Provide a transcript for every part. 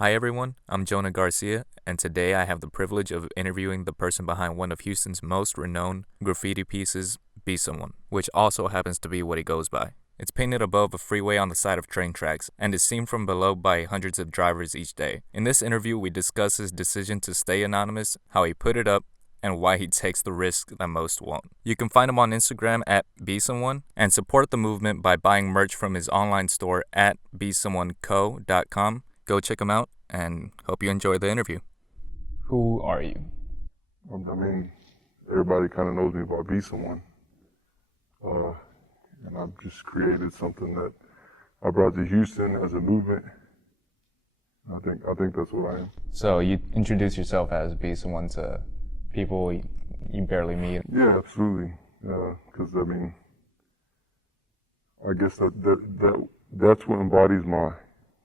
Hi everyone, I'm Jonah Garcia, and today I have the privilege of interviewing the person behind one of Houston's most renowned graffiti pieces, Be Someone, which also happens to be what he goes by. It's painted above a freeway on the side of train tracks and is seen from below by hundreds of drivers each day. In this interview, we discuss his decision to stay anonymous, how he put it up, and why he takes the risk that most won't. You can find him on Instagram at BeSomeone and support the movement by buying merch from his online store at besomeoneco.com. Go check him out and hope you enjoy the interview. Who are you? I mean, everybody kind of knows me by Be Someone. And I've just created something that I brought to Houston as a movement. I think that's what I am. So you introduce yourself as Be Someone to people you barely meet? Yeah, absolutely. Because I mean, I guess that's what embodies my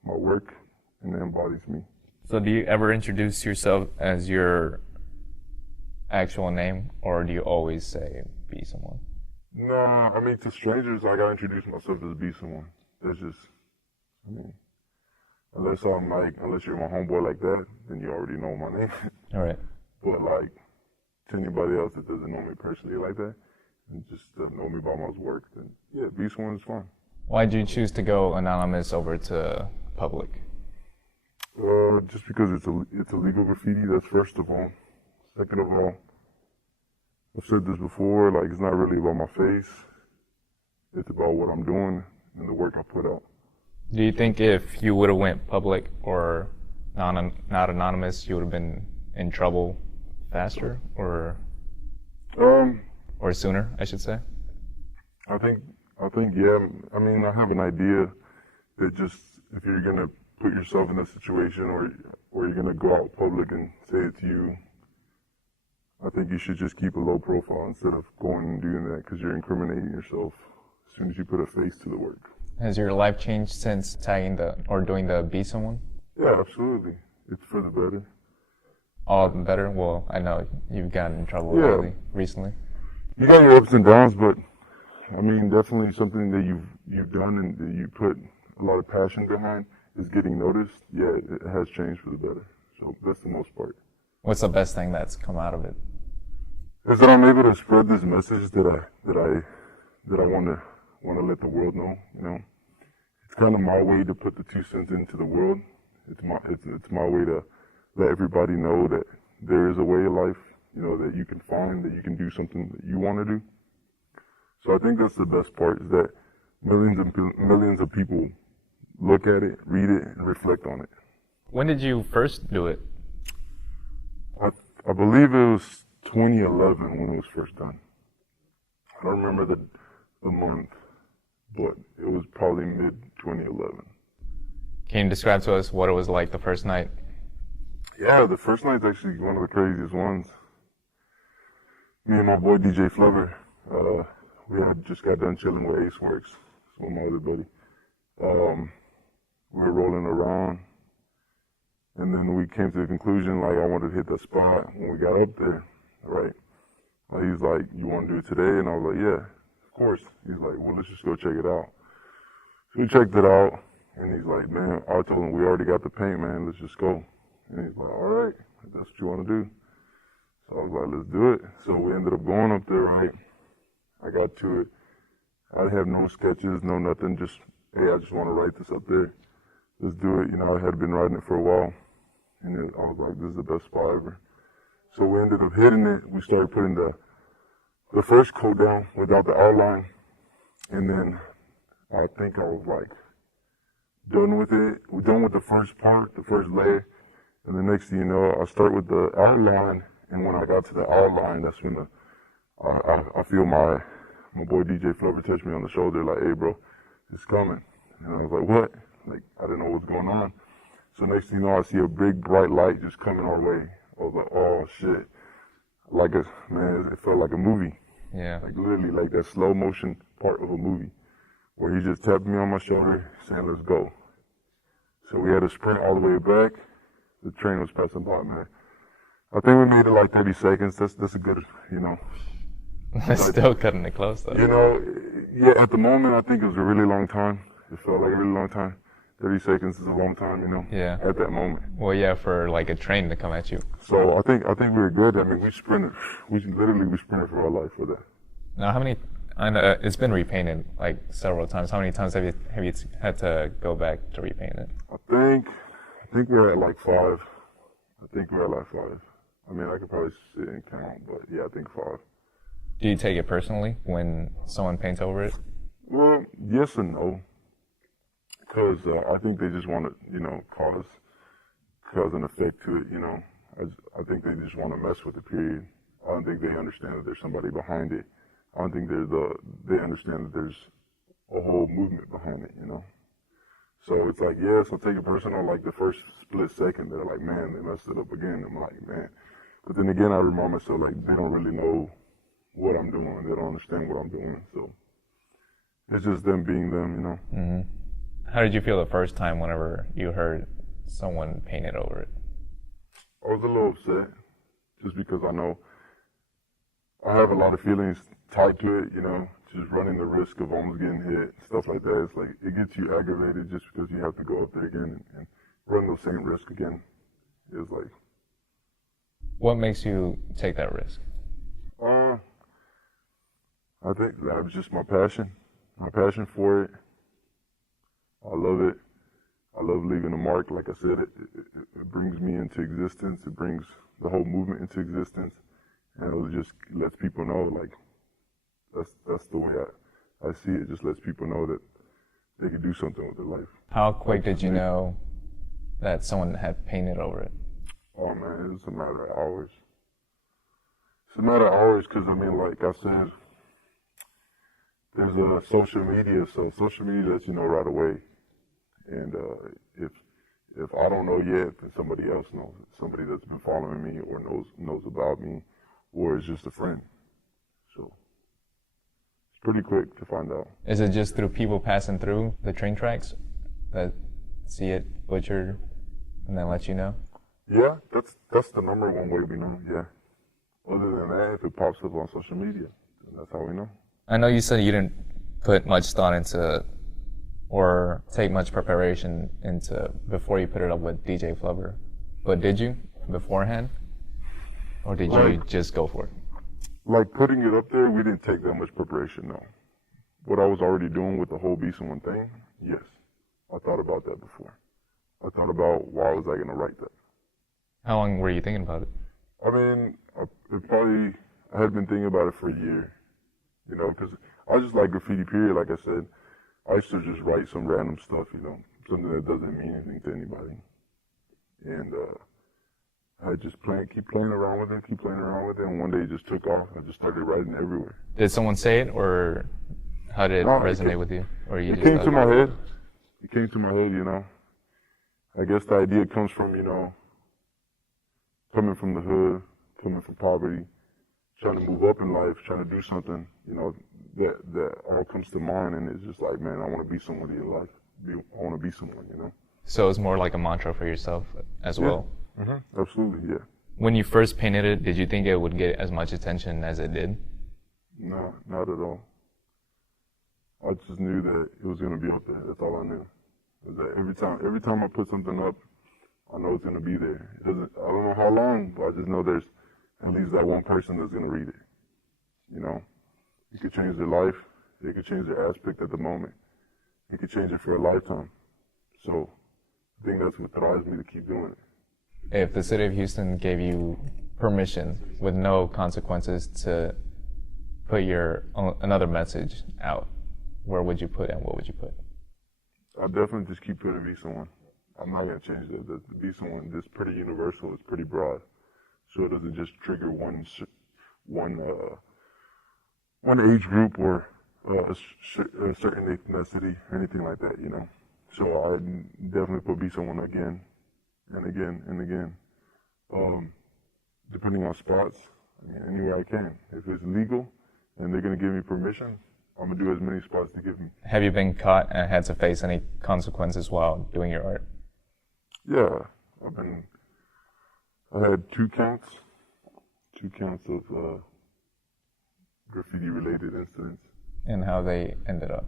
work, and it embodies me. So do you ever introduce yourself as your actual name, or do you always say Be Someone? No, I mean, to strangers, I gotta introduce myself as Be Someone. That's just, I mean, unless you're my homeboy like that, then you already know my name. All right. But like, to anybody else that doesn't know me personally like that, and just know me by my work, then yeah, Be Someone is fine. Why did you choose to go anonymous over to public? Just because it's illegal graffiti, that's first of all. Second of all, I've said this before, like, it's not really about my face. It's about what I'm doing and the work I put out. Do you think if you would have went public or not anonymous, you would have been in trouble faster or sooner, I should say? I think, yeah. I mean, I have an idea that just, if you're gonna put yourself in a situation or you're gonna go out public and say it to you, I think you should just keep a low profile instead of going and doing that, because you're incriminating yourself as soon as you put a face to the work. Has your life changed since tagging doing the Be Someone? Yeah, absolutely. It's for the better. All the better? Well, I know you've gotten in trouble recently. You got your ups and downs, but I mean, definitely something that you've done and that you put a lot of passion behind is getting noticed. Yeah, it has changed for the better. So that's the most part. What's the best thing that's come out of it? Is that I'm able to spread this message that I want to let the world know. You know, it's kind of my way to put the 2 cents into the world. It's my way to let everybody know that there is a way of life, you know, that you can find, that you can do something that you want to do. So I think that's the best part, is that millions of people look at it, read it, and reflect on it. When did you first do it? I believe it was 2011 when it was first done. I don't remember the month, but it was probably mid-2011. Can you describe to us what it was like the first night? Yeah, the first night's actually one of the craziest ones. Me and my boy DJ Flubber, we had just got done chilling with Ace Works, so my other buddy. We were rolling around, and then we came to the conclusion, like, I wanted to hit the spot when we got up there, right? He was like, you want to do it today? And I was like, yeah, of course. He's like, well, let's just go check it out. So we checked it out, and he's like, man, I told him, we already got the paint, man, let's just go. And he's like, all right, if that's what you want to do. So I was like, let's do it. So we ended up going up there, right? I got to it. I have no sketches, no nothing, just, hey, I just want to write this up there. Let's do it. You know, I had been writing it for a while, and I was like, this is the best spot ever. So we ended up hitting it. We started putting the first coat down without the outline, and then I think I was like done with it. We're done with the first part, the first layer, and the next thing you know, I start with the outline, and when I got to the outline, that's when I feel my boy DJ Flubber touch me on the shoulder, like, hey bro, it's coming. And I was like, what? Like, I didn't know what's going on. So next thing you know, I see a big bright light just coming our way. I was like, oh shit. Man, it felt like a movie. Yeah. Like literally like that slow motion part of a movie where he just tapped me on my shoulder saying, let's go. So we had to sprint all the way back. The train was passing by, man. I think we made it like 30 seconds. That's a good, you know. That's still cutting it close though. You know, yeah, at the moment I think it was a really long time. It felt like a really long time. 30 seconds is a long time, you know. Yeah. At that moment. Well, yeah, for like a train to come at you. So I think we were good. I mean, we sprinted. We sprinted for our life for that. Now, how many? I know it's been repainted like several times. How many times have you had to go back to repaint it? I think we're at like 5. I think we're at like 5. I mean, I could probably sit and count, but yeah, I think 5. Do you take it personally when someone paints over it? Well, yes and no. Because I think they just want to, you know, cause an effect to it, you know. I think they just want to mess with the period. I don't think they understand that there's somebody behind it. I don't think they understand that there's a whole movement behind it, you know. So it's like, yes, I'll take it personal. Like the first split second, they're like, man, they messed it up again. I'm like, man. But then again, I remind myself, like, they don't really know what I'm doing. They don't understand what I'm doing. So it's just them being them, you know. Mm-hmm. How did you feel the first time whenever you heard someone painted over it? I was a little upset, just because I know I have a lot of feelings tied to it, you know, just running the risk of almost getting hit, stuff like that. It's like, it gets you aggravated just because you have to go up there again and run the same risk again. It's like... What makes you take that risk? I think that was just my passion for it. I love it. I love leaving a mark. Like I said, it brings me into existence. It brings the whole movement into existence. And it just lets people know, like, that's the way I see it. It just lets people know that they can do something with their life. How quick did you know that someone had painted over it? Oh, man, it's a matter of hours. It's a matter of hours because, I mean, like I said, there's a social media, so social media lets you know right away. And if I don't know yet, then somebody else knows. Somebody that's been following me or knows about me, or is just a friend. So it's pretty quick to find out. Is it just through people passing through the train tracks that see it butchered and then let you know? Yeah, that's the number one way we know. Yeah. Other than that, if it pops up on social media, then that's how we know. I know you said you didn't put much thought into or take much preparation into before you put it up with DJ Flubber, but did you beforehand, or did you just go for it? Like putting it up there, we didn't take that much preparation. No, what I was already doing with the whole Be Someone thing, yes, I thought about that before. I thought about why was I going to write that. How long were you thinking about it? I mean, I had been thinking about it for a year, you know, because I just like graffiti, period. Like I said, I used to just write some random stuff, you know, something that doesn't mean anything to anybody. And I just keep playing around with it, and one day it just took off. I just started writing everywhere. Did someone say it, or how did it resonate with you? Or you it just came to my head. It came to my head, you know. I guess the idea comes from, you know, coming from the hood, coming from poverty, trying to move up in life, trying to do something, you know, that all comes to mind, and it's just like, man, I want to be someone in your life. I want to be someone, you know. So it's more like a mantra for yourself as well? Mm-hmm. Absolutely, yeah. When you first painted it, did you think it would get as much attention as it did? No, not at all. I just knew that it was going to be up there. That's all I knew. Was that every time I put something up, I know it's going to be there. I don't know how long, but I just know there's at least that one person that's going to read it. You know, it could change their life. It could change their aspect at the moment. It could change it for a lifetime. So I think that's what drives me to keep doing it. If the city of Houston gave you permission with no consequences to put another message out, where would you put it and what would you put? I'll definitely just keep putting Be Someone. I'm not going to change that. The Be Someone is pretty universal. It's pretty broad. So it doesn't just trigger one age group or a certain ethnicity or anything like that, you know. So I definitely put Be Someone again and again and again. Depending on spots, I mean, anywhere I can. If it's legal and they're going to give me permission, I'm going to do as many spots to give me. Have you been caught and had to face any consequences while doing your art? Yeah, I had two counts of graffiti-related incidents. And how they ended up?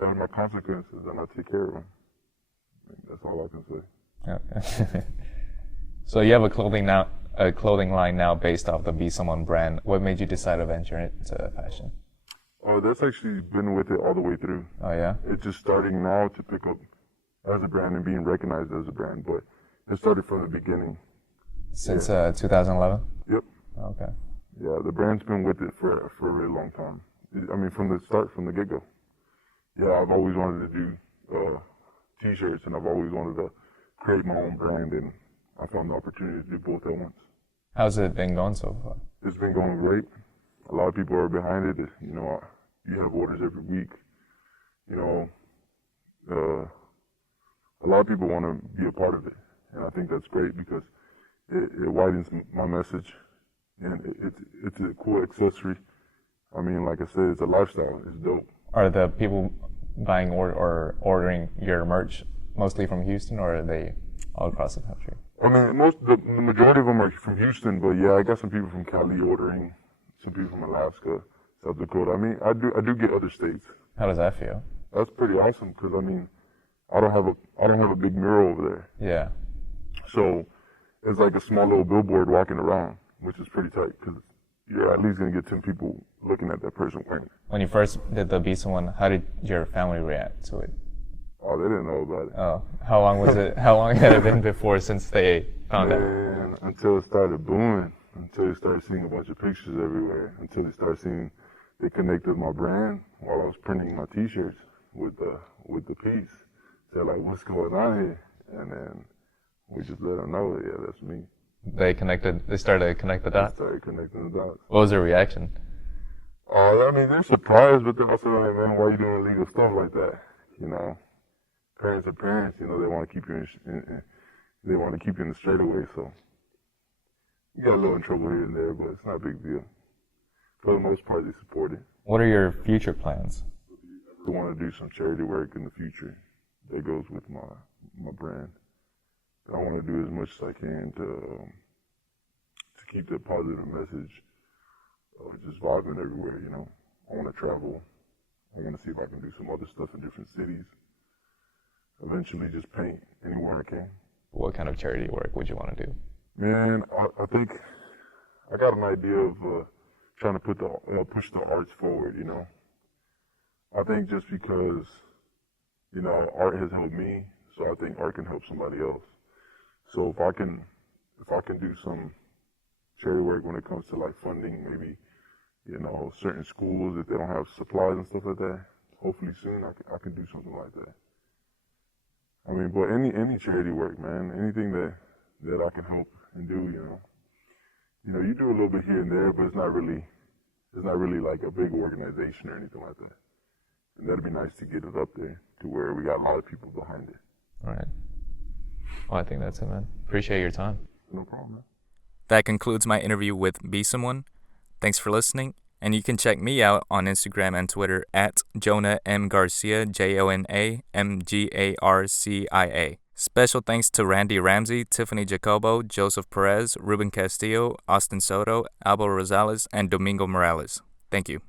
And my consequences, and I take care of them. That's all I can say. Okay. So you have a clothing line now based off the Be Someone brand. What made you decide to venture into fashion? Oh, that's actually been with it all the way through. Oh yeah? It's just starting now to pick up as a brand and being recognized as a brand, but it started from the beginning. Since 2011? Yep. Okay. Yeah, the brand's been with it for a really long time. I mean, from the start, from the get-go. Yeah, I've always wanted to do T-shirts, and I've always wanted to create my own brand, and I found the opportunity to do both at once. How's it been going so far? It's been going great. A lot of people are behind it. You know, you have orders every week. You know, a lot of people want to be a part of it, and I think that's great because it widens my message, and it's a cool accessory. I mean, like I said, it's a lifestyle. It's dope. Are the people buying or ordering your merch mostly from Houston, or are they all across the country? I mean, the majority of them are from Houston, but yeah, I got some people from Cali ordering, some people from Alaska, South Dakota. I mean, I do get other states. How does that feel? That's pretty awesome because I mean, I don't have a big mural over there, Yeah. so it's like a small little billboard walking around, which is pretty tight because you're at least gonna get 10 people looking at that person wearing it. When you first did the Be Someone, how did your family react to it? Oh, they didn't know about it. Oh, how long was it? How long had it been before since they found out? Man, until it started booming, until they started seeing a bunch of pictures everywhere, until they started seeing they connected my brand while I was printing my T-shirts with the piece. They're like, "What's going on here?" And then we just let them know, "Yeah, that's me." They started to connect the dots. Started connecting the dots. What was their reaction? I mean, they're surprised, but they're also like, "Man, why you doing illegal stuff like that?" You know, parents are parents. You know, they want to keep you they want to keep you in the straightaway. So you got a little in trouble here and there, but it's not a big deal. For the most part, they support it. What are your future plans? I want to do some charity work in the future that goes with my brand. I want to do as much as I can to keep that positive message just vibing everywhere, you know. I want to travel. I want to see if I can do some other stuff in different cities. Eventually just paint anywhere I can. What kind of charity work would you want to do? Man, I think I got an idea of trying to push the arts forward, you know. I think just because, you know, art has helped me, so I think art can help somebody else. So if I can do some charity work when it comes to like funding, maybe, you know, certain schools if they don't have supplies and stuff like that, hopefully soon I can do something like that. I mean, but any charity work, man, anything that I can help and do, you know, you do a little bit here and there, but it's not really like a big organization or anything like that. And that'd be nice to get it up there to where we got a lot of people behind it. All right. Well, I think that's it, man. Appreciate your time. No problem, man. That concludes my interview with Be Someone. Thanks for listening. And you can check me out on Instagram and Twitter at Jonah M. Garcia, JONA MGARCIA. Special thanks to Randy Ramsey, Tiffany Jacobo, Joseph Perez, Ruben Castillo, Austin Soto, Albo Rosales, and Domingo Morales. Thank you.